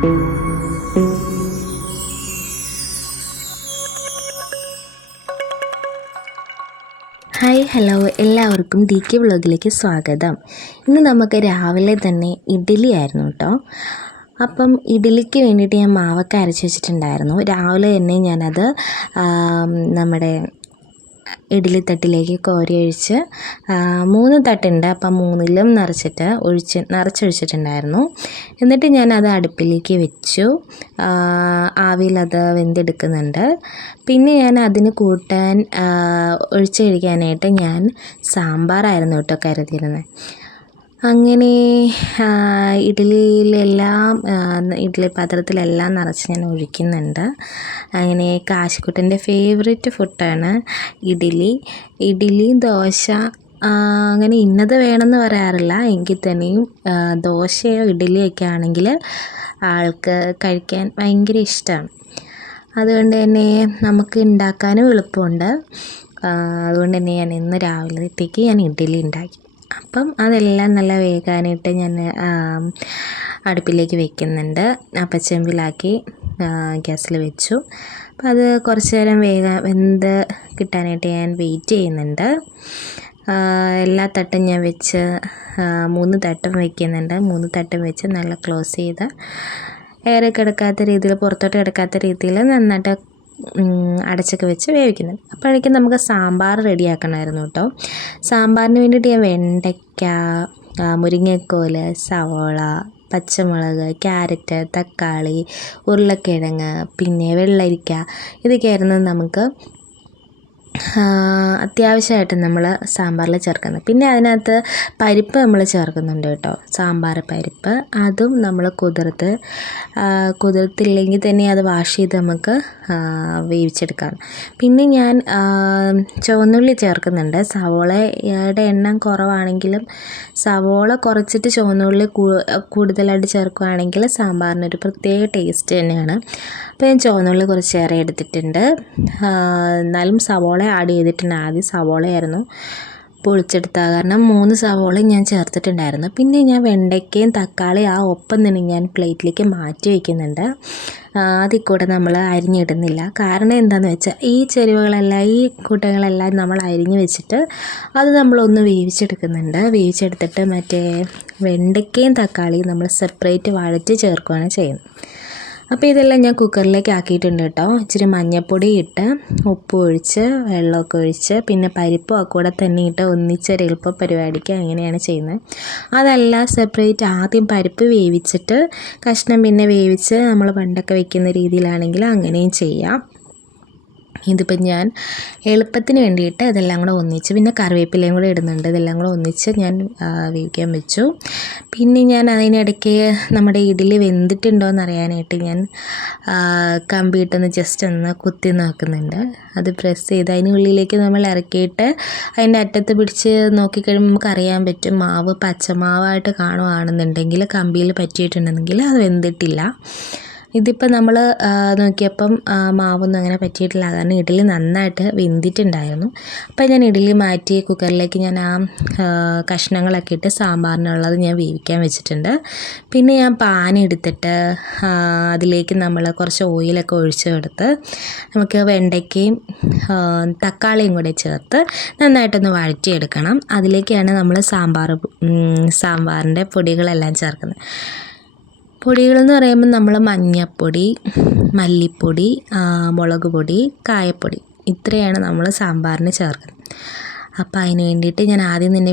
Hi hello എല്ലാവർക്കും D K വ്ളോഗിലേക്ക് സ്വാഗതം. ഇന്ന് നമുക്ക് രാവിലെ തന്നെ ഇഡ്ഡലി ആയിരുന്നു കേട്ടോ അപ്പം ഇഡ്ഡലിക്ക് വേണ്ടിയിട്ട് ഞാൻ മാവൊക്കെ അരച്ച് വെച്ചിട്ടുണ്ടായിരുന്നു. രാവിലെ തന്നെ ഞാനത് നമ്മുടെ ഇഡ്ഡലി തട്ടിലേക്ക് കോരി ഒഴിച്ച് മൂന്ന് തട്ടുണ്ട് അപ്പം മൂന്നിലും നിറച്ചിട്ട് ഒഴിച്ച് നിറച്ചൊഴിച്ചിട്ടുണ്ടായിരുന്നു. എന്നിട്ട് ഞാൻ അത് അടുപ്പിലേക്ക് വെച്ചു. ആവിയിലത് വെന്തെടുക്കുന്നുണ്ട്. പിന്നെ ഞാൻ അതിന് കൂട്ടാൻ ഒഴിച്ച് കഴിക്കാനായിട്ട് ഞാൻ സാമ്പാറായിരുന്നു കേട്ടോ കരുതിയിരുന്നത് അങ്ങനെ ഇഡ്ഡലിയിലെല്ലാം ഇഡ്ഡലി പാത്രത്തിലെല്ലാം നിറച്ച് ഞാൻ ഒഴിക്കുന്നുണ്ട്. അങ്ങനെ കാശിക്കുട്ടന്റെ ഫേവറേറ്റ് ഫുഡാണ് ഇഡ്ഡലി. ഇഡ്ഡലി ദോശ അങ്ങനെ ഇന്നത് വേണമെന്ന് പറയാറില്ല. എങ്കിൽ തന്നെയും ദോശയോ ഇഡ്ഡലിയോ ഒക്കെ ആണെങ്കിൽ ആൾക്ക് കഴിക്കാൻ ഭയങ്കര ഇഷ്ടമാണ്. അതുകൊണ്ട് തന്നെ നമുക്ക് ഉണ്ടാക്കാനും എളുപ്പമുണ്ട്. അതുകൊണ്ട് തന്നെ ഞാൻ ഇന്ന് രാവിലത്തേക്ക് ഞാൻ ഇഡ്ഡലി ഉണ്ടാക്കി. അപ്പം അതെല്ലാം നല്ല വേകാനായിട്ട് ഞാൻ ആം, അടുപ്പിലേക്ക് വെക്കുന്നുണ്ട്. അപ്പച്ചെമ്പിലാക്കി ഗ്യാസിൽ വെച്ചു. അപ്പം അത് കുറച്ച് നേരം വേഗം വെന്ത് കിട്ടാനായിട്ട് ഞാൻ വെയിറ്റ് ചെയ്യുന്നുണ്ട്. എല്ലാ തട്ടും ഞാൻ വെച്ച് മൂന്ന് തട്ടും വെക്കുന്നുണ്ട്. മൂന്ന് തട്ടും വെച്ച് നല്ല ക്ലോസ് ചെയ്ത് എയർ കിടക്കാത്ത രീതിയിൽ പുറത്തോട്ട് കിടക്കാത്ത രീതിയിൽ നന്നായിട്ട് അടച്ചൊക്കെ വെച്ച് വേവിക്കുന്നുണ്ട് അപ്പോഴേക്കും നമുക്ക് സാമ്പാർ റെഡിയാക്കണമായിരുന്നു കേട്ടോ. സാമ്പാറിന് വേണ്ടിയിട്ട് ഞാൻ വെണ്ടയ്ക്ക മുരിങ്ങക്കോൽ സവോള പച്ചമുളക് ക്യാരറ്റ് തക്കാളി ഉരുളക്കിഴങ്ങ് പിന്നെ വെള്ളരിക്ക. ഇതൊക്കെയായിരുന്നു നമുക്ക് അത്യാവശ്യമായിട്ട് നമ്മൾ സാമ്പാറിൽ ചേർക്കുന്നത് പിന്നെ അതിനകത്ത് പരിപ്പ് നമ്മൾ ചേർക്കുന്നുണ്ട് കേട്ടോ. സാമ്പാർ പരിപ്പ്. അതും നമ്മൾ കുതിർത്ത് കുതിർത്തില്ലെങ്കിൽ തന്നെ അത് വാഷ് ചെയ്ത് നമുക്ക് വേവിച്ചെടുക്കാം. പിന്നെ ഞാൻ ചുവന്നുള്ളി ചേർക്കുന്നുണ്ട്. സവോളയുടെ എണ്ണം കുറവാണെങ്കിലും സവോള കുറച്ചിട്ട് ചുവന്നുള്ളി കൂടുതലായിട്ട് ചേർക്കുകയാണെങ്കിൽ സാമ്പാറിനൊരു പ്രത്യേക ടേസ്റ്റ് തന്നെയാണ്. അപ്പോൾ ഞാൻ ചുവന്നുള്ളി കുറച്ചേറെ എടുത്തിട്ടുണ്ട്. ആ, എന്നാലും സവോള ആഡ് ചെയ്തിട്ടുണ്ട്. ആദ്യം സവോളയായിരുന്നു പൊളിച്ചെടുത്ത കാരണം മൂന്ന് സവോളയും ഞാൻ ചേർത്തിട്ടുണ്ടായിരുന്നു. പിന്നെ ഞാൻ വെണ്ടയ്ക്കയും തക്കാളി ആ ഒപ്പം തന്നെ ഞാൻ പ്ലേറ്റിലേക്ക് മാറ്റി വയ്ക്കുന്നുണ്ട് അതിൽ കൂടെ നമ്മൾ അരിഞ്ഞിടുന്നില്ല. കാരണം എന്താണെന്ന് വെച്ചാൽ ഈ ചേരുവകളെല്ലാം ഈ കൂട്ടങ്ങളെല്ലാം നമ്മൾ അരിഞ്ഞ് വെച്ചിട്ട് അത് നമ്മളൊന്ന് വേവിച്ചെടുക്കുന്നുണ്ട്. വേവിച്ചെടുത്തിട്ട് മറ്റേ വെണ്ടയ്ക്കയും തക്കാളിയും നമ്മൾ സെപ്പറേറ്റ് വഴറ്റി ചേർക്കുകയാണ് ചെയ്യുന്നത്. അപ്പോൾ ഇതെല്ലാം ഞാൻ കുക്കറിലേക്ക് ആക്കിയിട്ടുണ്ട് കേട്ടോ. ഇച്ചിരി മഞ്ഞൾപ്പൊടി ഇട്ട് ഉപ്പ് ഒഴിച്ച് വെള്ളമൊക്കെ ഒഴിച്ച് പിന്നെ പരിപ്പും ആ കൂടെ തന്നെ ഇട്ട് ഒന്നിച്ചൊരു എളുപ്പ പരിപാടിക്ക് അങ്ങനെയാണ് ചെയ്യുന്നത്. അതല്ല സെപ്പറേറ്റ് ആദ്യം പരിപ്പ് വേവിച്ചിട്ട് കഷ്ണം പിന്നെ വേവിച്ച് നമ്മൾ പണ്ടൊക്കെ വെക്കുന്ന രീതിയിലാണെങ്കിൽ അങ്ങനെയും ചെയ്യാം. ഇതിപ്പം ഞാൻ എളുപ്പത്തിന് വേണ്ടിയിട്ട് ഇതെല്ലാം കൂടെ ഒന്നിച്ച് പിന്നെ കറിവേപ്പിലയും കൂടെ ഇടുന്നുണ്ട്. ഇതെല്ലാം കൂടെ ഒന്നിച്ച് ഞാൻ വേവിക്കാൻ വെച്ചു. പിന്നെ ഞാൻ അതിനിടയ്ക്ക് നമ്മുടെ ഇഡ്ഡലി വെന്തിട്ടുണ്ടോ എന്ന് അറിയാനായിട്ട് ഞാൻ കമ്പിയിട്ടൊന്ന് ജസ്റ്റ് ഒന്ന് കുത്തി നോക്കുന്നുണ്ട്. അത് പ്രസ് ചെയ്ത് അതിനുള്ളിലേക്ക് നമ്മൾ ഇറക്കിയിട്ട് അതിന്റെ അറ്റത്ത് പിടിച്ച് നോക്കിക്കഴിയുമ്പോൾ നമുക്ക് അറിയാൻ പറ്റും. മാവ് പച്ചമാവായിട്ട് കാണുകയാണെന്നുണ്ടെങ്കിൽ കമ്പിയിൽ പറ്റിയിട്ടുണ്ടെങ്കിൽ അത് വെന്തിട്ടില്ല. ഇതിപ്പോൾ നമ്മൾ നോക്കിയപ്പം മാവൊന്നും അങ്ങനെ പറ്റിയിട്ടില്ല. കാരണം ഇഡ്ഡലി നന്നായിട്ട് വെന്തിട്ടുണ്ടായിരുന്നു. അപ്പോൾ ഞാൻ ഇഡ്ഡലി മാറ്റി കുക്കറിലേക്ക് ഞാൻ ആ കഷ്ണങ്ങളൊക്കെ ഇട്ട് സാമ്പാറിനുള്ളത് ഞാൻ വേവിക്കാൻ വെച്ചിട്ടുണ്ട്. പിന്നെ ഞാൻ പാൻ എടുത്തിട്ട് അതിലേക്ക് നമ്മൾ കുറച്ച് ഓയിലൊക്കെ ഒഴിച്ചു കൊടുത്ത് നമുക്ക് വെണ്ടയ്ക്കയും തക്കാളിയും കൂടെ ചേർത്ത് നന്നായിട്ടൊന്ന് വഴറ്റിയെടുക്കണം. അതിലേക്കാണ് നമ്മൾ സാമ്പാർ സാമ്പാറിന്റെ പൊടികളെല്ലാം ചേർക്കുന്നത്. പൊടികളെന്ന് പറയുമ്പോൾ നമ്മൾ മഞ്ഞപ്പൊടി മല്ലിപ്പൊടി മുളക് പൊടി കായപ്പൊടി ഇത്രയാണ് നമ്മൾ സാമ്പാറിന് ചേർക്കുന്നത്. അപ്പോൾ അതിന് വേണ്ടിയിട്ട് ഞാൻ ആദ്യം തന്നെ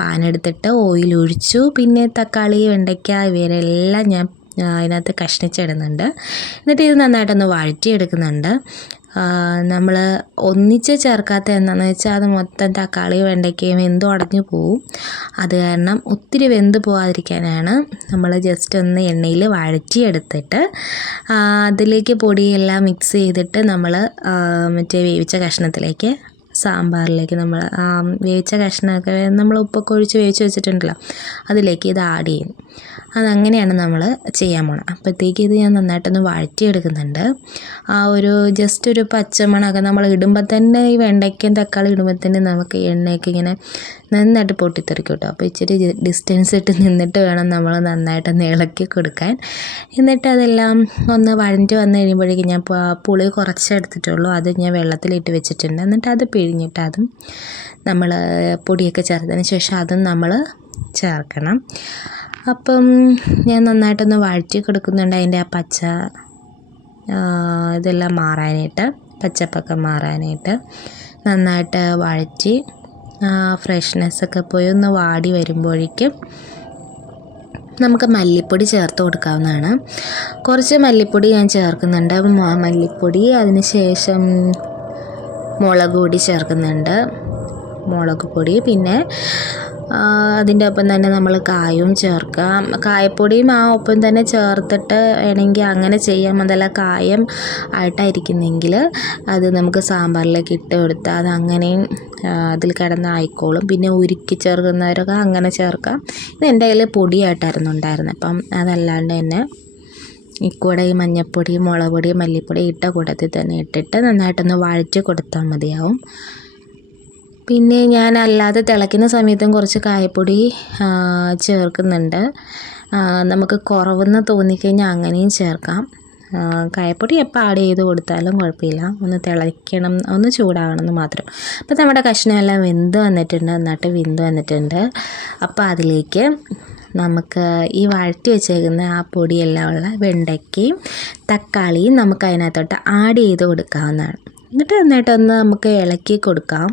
പാനെടുത്തിട്ട് ഓയിൽ ഒഴിച്ചു. പിന്നെ തക്കാളി വെണ്ടയ്ക്ക ഇവരെല്ലാം ഞാൻ അതിനകത്ത് കഷ്ണിച്ചിടുന്നുണ്ട് എന്നിട്ട് ഇത് നന്നായിട്ടൊന്ന് വഴറ്റിയെടുക്കുന്നുണ്ട്. നമ്മൾ ഒന്നിച്ച് ചേർക്കാത്ത എന്താണെന്ന് വെച്ചാൽ അത് മൊത്തം തക്കാളി വെണ്ടയ്ക്കയും വെന്ത് ഉടഞ്ഞു പോവും. അത് കാരണം ഒത്തിരി വെന്ത് പോകാതിരിക്കാനാണ് നമ്മൾ ജസ്റ്റ് ഒന്ന് എണ്ണയിൽ വഴറ്റിയെടുത്തിട്ട് അതിലേക്ക് പൊടിയെല്ലാം മിക്സ് ചെയ്തിട്ട് നമ്മൾ മറ്റേ വേവിച്ച കഷ്ണത്തിലേക്ക് സാമ്പാറിലേക്ക് നമ്മൾ വേവിച്ച കഷ്ണമൊക്കെ നമ്മൾ ഉപ്പൊക്കെ ഒഴിച്ച് വേവിച്ച് വെച്ചിട്ടുണ്ടല്ലോ അതിലേക്ക് ഇത് ആഡ് ചെയ്യും. അതങ്ങനെയാണ് നമ്മൾ ചെയ്യാൻ പോണത് അപ്പോഴത്തേക്ക് ഇത് ഞാൻ നന്നായിട്ടൊന്ന് വഴറ്റിയെടുക്കുന്നുണ്ട്. ആ ഒരു ജസ്റ്റ് ഒരു പച്ചമണമൊക്കെ നമ്മൾ ഇടുമ്പോൾ തന്നെ ഈ വെണ്ടയ്ക്കയും തക്കാളി ഇടുമ്പോൾ തന്നെ നമുക്ക് എണ്ണയൊക്കെ ഇങ്ങനെ നന്നായിട്ട് പൊട്ടിത്തെറിക്കും കേട്ടോ അപ്പോൾ ഇച്ചിരി ഡിസ്റ്റൻസ് ഇട്ട് നിന്നിട്ട് വേണം നമ്മൾ നന്നായിട്ടൊന്ന് ഇളക്കി കൊടുക്കാൻ. എന്നിട്ട് അതെല്ലാം ഒന്ന് വഴഞ്ഞ് വന്നു കഴിയുമ്പോഴേക്കും ഞാൻ പുളി കുറച്ചെടുത്തിട്ടുള്ളൂ അത് ഞാൻ വെള്ളത്തിലിട്ട് വെച്ചിട്ടുണ്ട്. എന്നിട്ട് അത് പിഴിഞ്ഞിട്ട് അതും നമ്മൾ പൊടിയൊക്കെ ചേർത്തതിന് ശേഷം അതും നമ്മൾ ചേർക്കണം. അപ്പം ഞാൻ നന്നായിട്ടൊന്ന് വഴറ്റി കൊടുക്കുന്നുണ്ട് അതിന്റെ ആ പച്ച ഇതെല്ലാം മാറാനായിട്ട് പച്ചപ്പൊക്കെ മാറാനായിട്ട്. നന്നായിട്ട് വഴറ്റി ഫ്രഷ്നെസ്സൊക്കെ പോയി ഒന്ന് വാടി വരുമ്പോഴേക്കും നമുക്ക് മല്ലിപ്പൊടി ചേർത്ത് കൊടുക്കാവുന്നതാണ്. കുറച്ച് മല്ലിപ്പൊടി ഞാൻ ചേർക്കുന്നുണ്ട്. മല്ലിപ്പൊടി അതിന് ശേഷം മുളക് പൊടി ചേർക്കുന്നുണ്ട്. മുളക് പൊടി പിന്നെ അതിന്റെ ഒപ്പം തന്നെ നമ്മൾ കായവും ചേർക്കാം. കായപ്പൊടിയും ആ ഒപ്പം തന്നെ ചേർത്തിട്ട് വേണമെങ്കിൽ അങ്ങനെ ചെയ്യാം. അതല്ല കായം ആയിട്ടായിരിക്കുന്നെങ്കിൽ അത് നമുക്ക് സാമ്പാറിലേക്ക് ഇട്ട് കൊടുത്താൽ അത് അങ്ങനെയും അതിൽ കിടന്ന് ആയിക്കോളും പിന്നെ ഉരുക്കി ചേർക്കുന്നവരൊക്കെ അങ്ങനെ ചേർക്കാം. ഇത് എന്റെ കയ്യിൽ പൊടിയായിട്ടായിരുന്നു ഉണ്ടായിരുന്നത്. അപ്പം അതല്ലാണ്ട് തന്നെ ഇക്കൂടെ ഈ മഞ്ഞൾപ്പൊടി മുളക് പൊടി മല്ലിപ്പൊടി ഇട്ട കൂട്ടത്തിൽ തന്നെ ഇട്ടിട്ട് നന്നായിട്ടൊന്ന് വഴറ്റി കൊടുത്താൽ മതിയാവും. പിന്നെ ഞാൻ അല്ലാതെ തിളയ്ക്കുന്ന സമയത്തും കുറച്ച് കായപ്പൊടി ചേർക്കുന്നുണ്ട്. നമുക്ക് കുറവെന്ന് തോന്നിക്കഴിഞ്ഞാൽ അങ്ങനെയും ചേർക്കാം. കായപ്പൊടി എപ്പോൾ ആഡ് ചെയ്ത് കൊടുത്താലും കുഴപ്പമില്ല. ഒന്ന് തിളയ്ക്കണം ഒന്ന് ചൂടാകണമെന്ന് മാത്രം. അപ്പോൾ നമ്മുടെ കഷ്ണമെല്ലാം വെന്ത് വന്നിട്ടുണ്ട്. നന്നായിട്ട് വെന്ത് വന്നിട്ടുണ്ട്. അപ്പോൾ അതിലേക്ക് നമുക്ക് ഈ വഴറ്റി വെച്ചേക്കുന്ന ആ പൊടിയെല്ലാം ഉള്ള വെണ്ടയ്ക്കയും തക്കാളിയും നമുക്ക് അതിനകത്തോട്ട് ആഡ് ചെയ്ത് കൊടുക്കാവുന്നതാണ്. എന്നിട്ട് നന്നായിട്ടൊന്ന് നമുക്ക് ഇളക്കി കൊടുക്കാം.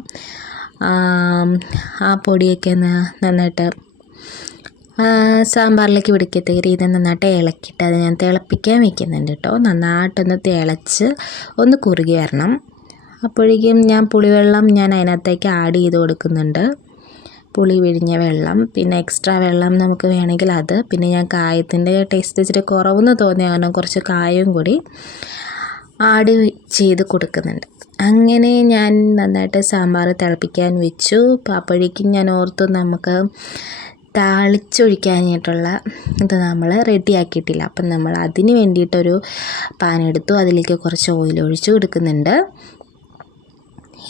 ആ പൊടിയൊക്കെ ഒന്ന് നന്നായിട്ട് സാമ്പാറിലേക്ക് പിടിക്കത്തക്ക രീതി നന്നായിട്ട് ഇളക്കിയിട്ട് അത് ഞാൻ തിളപ്പിക്കാൻ വെക്കുന്നുണ്ട് കേട്ടോ. നന്നായിട്ടൊന്ന് തിളച്ച് ഒന്ന് കുറുകി വരണം. അപ്പോഴേക്കും ഞാൻ പുളിവെള്ളം ഞാൻ അതിനകത്തേക്ക് ആഡ് ചെയ്ത് കൊടുക്കുന്നുണ്ട്. പുളി പിഴിഞ്ഞ വെള്ളം പിന്നെ എക്സ്ട്രാ വെള്ളം നമുക്ക് വേണമെങ്കിൽ അത് പിന്നെ ഞാൻ കായത്തിന്റെ ടേസ്റ്റ് ഇച്ചിരി കുറവെന്ന് തോന്നിയ കാരണം കുറച്ച് കായവും കൂടി ആഡ് ചെയ്ത് കൊടുക്കുന്നുണ്ട്. അങ്ങനെ ഞാൻ നന്നായിട്ട് സാമ്പാർ തിളപ്പിക്കാൻ വെച്ചു. അപ്പോഴേക്കും ഞാൻ ഓർത്തു നമുക്ക് താളിച്ചൊഴിക്കാനായിട്ടുള്ള ഇത് നമ്മൾ റെഡിയാക്കിയിട്ടില്ല അപ്പം നമ്മൾ അതിന് വേണ്ടിയിട്ടൊരു പാൻ എടുത്തു. അതിലേക്ക് കുറച്ച് ഓയിൽ ഒഴിച്ചു കൊടുക്കുന്നുണ്ട്.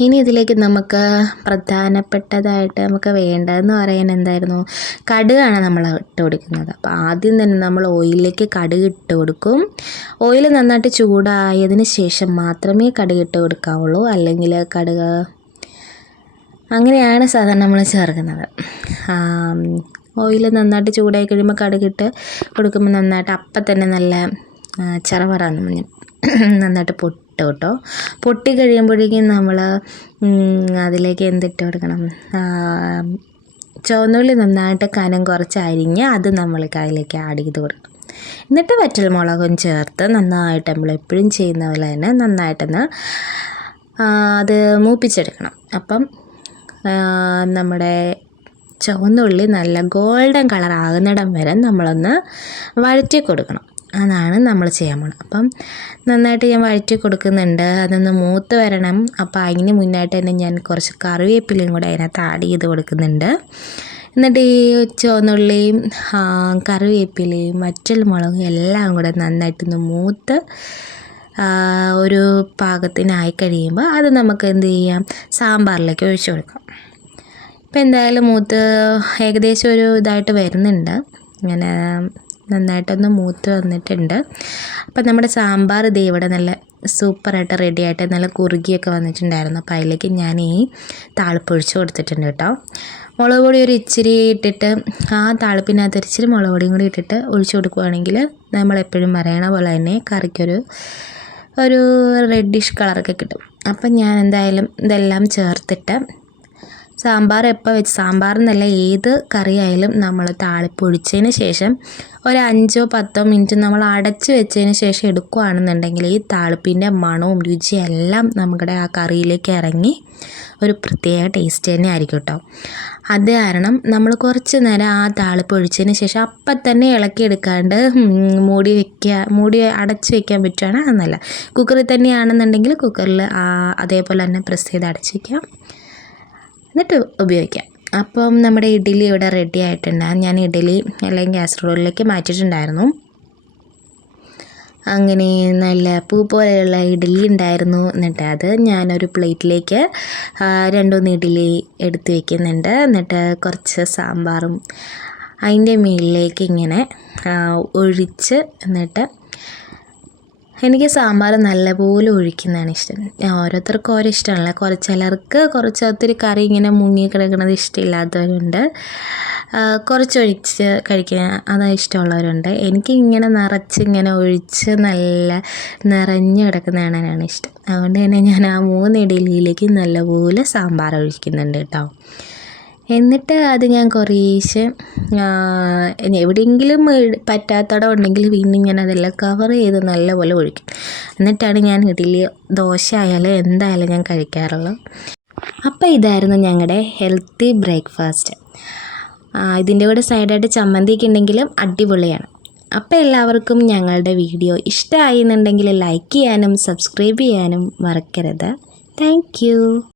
ഇനി ഇതിലേക്ക് നമുക്ക് പ്രധാനപ്പെട്ടതായിട്ട് നമുക്ക് വേണ്ടതെന്ന് പറയാൻ എന്തായിരുന്നു? കടുകാണ് നമ്മൾ ഇട്ട് കൊടുക്കുന്നത്. അപ്പോൾ ആദ്യം തന്നെ നമ്മൾ ഓയിലിലേക്ക് കടുക് ഇട്ട് കൊടുക്കും. ഓയിൽ നന്നായിട്ട് ചൂടായതിന് ശേഷം മാത്രമേ കടുക് ഇട്ട് കൊടുക്കാവുള്ളൂ. അല്ലെങ്കിൽ കടുക് അങ്ങനെയാണ് സാധാരണ നമ്മൾ ചേർക്കുന്നത്. ഓയിൽ നന്നായിട്ട് ചൂടായി കഴിയുമ്പോൾ കടുകിട്ട് കൊടുക്കുമ്പോൾ നന്നായിട്ട് അപ്പം തന്നെ നല്ല ചിറവറാന്ന് നന്നായിട്ട് പൊട്ടി ഇട്ട് കേട്ടോ പൊട്ടി കഴിയുമ്പോഴേക്കും നമ്മൾ അതിലേക്ക് എന്തിട്ട് കൊടുക്കണം? ചുവന്നുള്ളി നന്നായിട്ട് കനം കുറച്ച് അരിഞ്ഞ് അത് നമ്മൾ അതിലേക്ക് ആഡ് ചെയ്ത് കൊടുക്കണം. എന്നിട്ട് വറ്റൽ മുളകും ചേർത്ത് നന്നായിട്ട് നമ്മൾ എപ്പോഴും ചെയ്യുന്ന പോലെ തന്നെ നന്നായിട്ടൊന്ന് അത് മൂപ്പിച്ചെടുക്കണം. അപ്പം നമ്മുടെ ചുവന്നുള്ളി നല്ല ഗോൾഡൻ കളർ ആകുന്നിടം വരെ നമ്മളൊന്ന് വഴറ്റി കൊടുക്കണം. അതാണ് നമ്മൾ ചെയ്യാൻ പോണത്. അപ്പം നന്നായിട്ട് ഞാൻ വഴറ്റി കൊടുക്കുന്നുണ്ട്. അതൊന്ന് മൂത്ത് വരണം. അപ്പോൾ അതിന് മുന്നായിട്ട് തന്നെ ഞാൻ കുറച്ച് കറിവേപ്പിലയും കൂടെ അതിനകത്ത് ആഡ് ചെയ്ത് കൊടുക്കുന്നുണ്ട്. എന്നിട്ട് ഈ ചുവന്നുള്ളിയും കറിവേപ്പിലയും മറ്റൽ മുളകും എല്ലാം കൂടെ നന്നായിട്ടൊന്ന് മൂത്ത് ഒരു പാകത്തിനായി കഴിയുമ്പോൾ അത് നമുക്ക് എന്ത് ചെയ്യാം? സാമ്പാറിലേക്ക് ഒഴിച്ചു കൊടുക്കാം. ഇപ്പം എന്തായാലും മൂത്ത് ഏകദേശം ഒരു ഇതായിട്ട് വരുന്നുണ്ട്. ഇങ്ങനെ നന്നായിട്ടൊന്ന് മൂത്ത് വന്നിട്ടുണ്ട്. അപ്പം നമ്മുടെ സാമ്പാർ ഇത് ഇവിടെ നല്ല സൂപ്പറായിട്ട് റെഡിയായിട്ട് നല്ല കുറുകിയൊക്കെ വന്നിട്ടുണ്ടായിരുന്നു. അപ്പോൾ അതിലേക്ക് ഞാൻ ഈ താളിപ്പൊഴിച്ച് കൊടുത്തിട്ടുണ്ട് കേട്ടോ. മുളക് പൊടി ഒരു ഇച്ചിരി ഇട്ടിട്ട് ആ താളിപ്പിനകത്ത് ഇച്ചിരി മുളക് പൊടിയും കൂടി ഇട്ടിട്ട് ഒഴിച്ചു കൊടുക്കുകയാണെങ്കിൽ നമ്മളെപ്പോഴും പറയണ പോലെ തന്നെ കറിക്കൊരു ഒരു റെഡിഷ് കളറൊക്കെ കിട്ടും. അപ്പം ഞാൻ എന്തായാലും ഇതെല്ലാം ചേർത്തിട്ട് സാമ്പാർ എപ്പോൾ വെച്ച് സാമ്പാർ എന്നല്ല ഏത് കറിയായാലും നമ്മൾ താളിപ്പൊഴിച്ചതിന് ശേഷം ഒരു അഞ്ചോ പത്തോ മിനിറ്റ് നമ്മൾ അടച്ച് വെച്ചതിന് ശേഷം എടുക്കുകയാണെന്നുണ്ടെങ്കിൽ ഈ താളിപ്പിന്റെ മണവും രുചിയും എല്ലാം നമ്മുടെ ആ കറിയിലേക്ക് ഇറങ്ങി ഒരു പ്രത്യേക ടേസ്റ്റ് തന്നെ ആയിരിക്കും കേട്ടോ. അത് കാരണം നമ്മൾ കുറച്ച് നേരം ആ താളിപ്പ് ഒഴിച്ചതിന് ശേഷം അപ്പം തന്നെ ഇളക്കി എടുക്കാണ്ട് മൂടി വയ്ക്കുക മൂടി അടച്ച് വയ്ക്കാൻ പറ്റുകയാണ് നല്ല കുക്കറിൽ തന്നെയാണെന്നുണ്ടെങ്കിൽ കുക്കറിൽ അതേപോലെ തന്നെ പ്രസ് ചെയ്ത് അടച്ച് വയ്ക്കാം എന്നിട്ട് ഉപയോഗിക്കാം. അപ്പം നമ്മുടെ ഇഡ്ഡലി ഇവിടെ റെഡി ആയിട്ടുണ്ട്. ഞാൻ ഇഡ്ഡലി അല്ലെങ്കിൽ കാസറോളിലേക്ക് മാറ്റിയിട്ടുണ്ടായിരുന്നു. അങ്ങനെ നല്ല പൂ പോലെയുള്ള ഇഡ്ഡലി ഉണ്ടായിരുന്നു എന്നിട്ട് അത് ഞാനൊരു പ്ലേറ്റിലേക്ക് രണ്ടുമൂന്ന് ഇഡ്ഡലി എടുത്ത് വയ്ക്കുന്നുണ്ട് എന്നിട്ട് കുറച്ച് സാമ്പാറും അതിന്റെ മുകളിലേക്ക് ഇങ്ങനെ ഒഴിച്ച് എന്നിട്ട് എനിക്ക് സാമ്പാർ നല്ലപോലെ ഒഴിക്കുന്നതാണ് ഇഷ്ടം. ഓരോരുത്തർക്കും ഓരോ ഇഷ്ടമാണല്ലോ. കുറച്ച് ചിലർക്ക് കുറച്ച് ഒത്തിരി കറി ഇങ്ങനെ മുങ്ങി കിടക്കുന്നത് ഇഷ്ടമില്ലാത്തവരുണ്ട്. കുറച്ച് കുറച്ചൊഴിച്ച് കഴിക്കാൻ അത് ഇഷ്ടമുള്ളവരുണ്ട്. എനിക്ക് ഇങ്ങനെ നിറച്ച് ഇങ്ങനെ ഒഴിച്ച് നല്ല നിറഞ്ഞു കിടക്കുന്ന കാണാനാണ് ഇഷ്ടം. അതുകൊണ്ട് തന്നെ ഞാൻ ആ മൂന്ന് ഇഡലിയിലേക്ക് നല്ലപോലെ സാമ്പാർ ഒഴിക്കുന്നുണ്ട് കേട്ടോ. എന്നിട്ട് അത് ഞാൻ കുറേശ്ശെ എവിടെയെങ്കിലും പറ്റാത്തടം ഉണ്ടെങ്കിൽ വീണ്ടും ഞാൻ അതെല്ലാം കവർ ചെയ്ത് നല്ലപോലെ ഒഴിക്കും. എന്നിട്ടാണ് ഞാൻ ഇഡ്ഡലി ദോശ ആയാലും എന്തായാലും ഞാൻ കഴിക്കാറുള്ളത് അപ്പോൾ ഇതായിരുന്നു ഞങ്ങളുടെ ഹെൽത്തി ബ്രേക്ക്ഫാസ്റ്റ് ഇതിന്റെ കൂടെ സൈഡായിട്ട് ചമ്മന്തിയൊക്കെ ഉണ്ടെങ്കിലും അടിപൊളിയാണ്. അപ്പോൾ എല്ലാവർക്കും ഞങ്ങളുടെ വീഡിയോ ഇഷ്ടമായി എന്നുണ്ടെങ്കിൽ ലൈക്ക് ചെയ്യാനും സബ്സ്ക്രൈബ് ചെയ്യാനും മറക്കരുത്. താങ്ക്